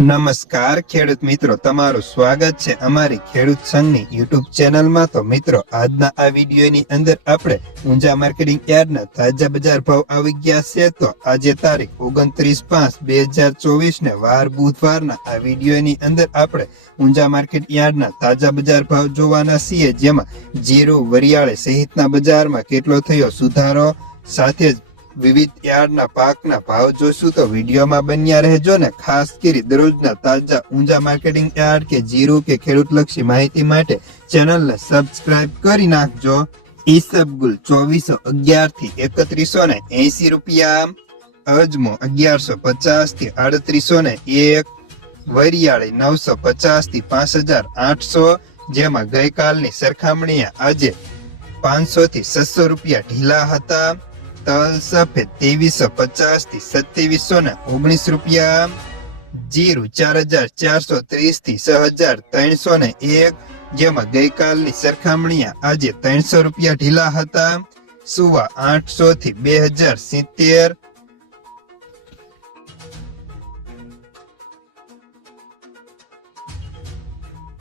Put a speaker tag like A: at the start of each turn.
A: નમસ્કાર, ખેડૂત મિત્રો. તમારું સ્વાગત છે અમારી ખેડૂત સંઘની યુટ્યુબ ચેનલમાં. તો મિત્રો, આજના આ વિડીયોની અંદર આપણે ઊંઝા માર્કેટિંગ યાર્ડના તાજા બજાર ભાવ આવી ગયા છે. તો આજે તારીખ ઓગણત્રીસ પાંચ બે હજાર ચોવીસને વાર બુધવારના આ વિડીયોની અંદર આપણે ઊંઝા માર્કેટ યાર્ડના તાજા બજાર ભાવ જોવાના છીએ, જેમાં જીરું, વરિયાળી સહિતના બજારમાં કેટલો થયો સુધારો, સાથે જ વિવિધ યાર્ડના પાકના ભાવ જોશું તો વિડીયોમાં બન્યા રહેજો ને. ખાસ કરી દરરોજના તાજા ઊંઝા માર્કેટિંગ યાર્ડ કે જીરું કે ખેડૂતલક્ષી માહિતી માટે ચેનલને સબસ્ક્રાઇબ કરી નાખજો. ઈસબગુલ ચોવીસો અગિયારથી એકત્રીસો ને એસી રૂપિયા અજમો અગિયારસો પચાસથી આડત્રીસો ને એક. વરિયાળી નવસો પચાસથી પાંચ હજાર આઠસો. જેમાં ગઈકાલની સરખામણીએ આજે પાંચસો થી છસો રૂપિયા ઢીલા હતા. તલ સફેદ ત્રેવીસો પચાસથી સત્યાવીસો ને ઓગણીસ રૂપિયા. જીરું ચાર હજાર ચારસો ત્રીસથી છ હજાર ત્રણસો ને એક, જેમાં ગઈકાલની સરખામણીએ આજે ત્રણસો રૂપિયા ઢીલા હતા. સુવા આઠસો થી બે હજાર સિત્તેર